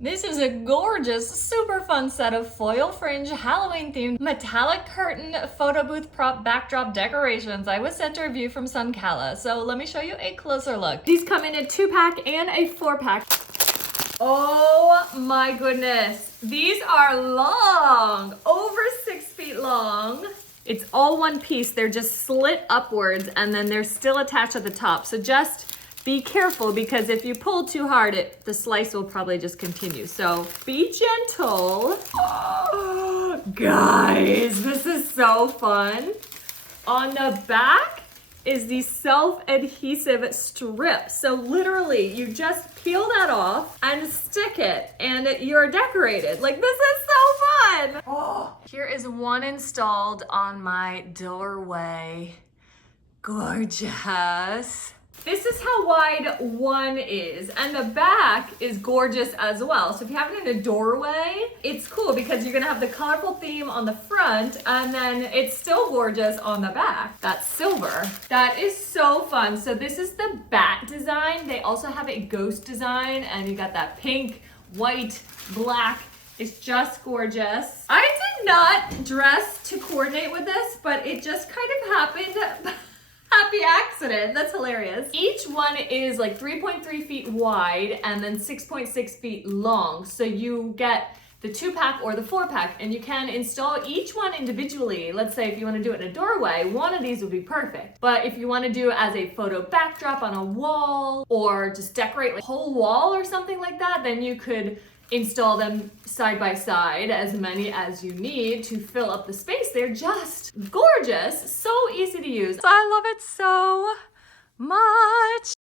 This is a gorgeous, super fun set of foil fringe Halloween themed metallic curtain photo booth prop backdrop decorations. I was sent a review from Suncala, so let me show you a closer look. These come in a 2-pack and a 4-pack. Oh my goodness. These are long, over 6 feet long. It's all one piece. They're just slit upwards and then they're still attached at the top. So just be careful because if you pull too hard, the slice will probably just continue. So be gentle. Oh, guys, this is so fun. On the back is the self-adhesive strip. So literally you just peel that off and stick it and you're decorated. Like, this is so fun. Oh. Here is one installed on my doorway. Gorgeous. This is how wide one is, and the back is gorgeous as well. So if you have it in a doorway, it's cool because you're gonna have the colorful theme on the front, and then it's still gorgeous on the back. That's silver. That is so fun. So this is the bat design. They also have a ghost design, and you got that pink, white, black. It's just gorgeous. I did not dress to coordinate with this, but it just kind of happened. Happy accident. That's hilarious. Each one is like 3.3 feet wide and then 6.6 feet long. So you get the 2-pack or the 4-pack, and you can install each one individually. Let's say if you want to do it in a doorway, one of these would be perfect. But if you want to do it as a photo backdrop on a wall or just decorate like a whole wall or something like that, then you could install them side by side, as many as you need to fill up the space. They're just gorgeous, so easy to use. I love it so much.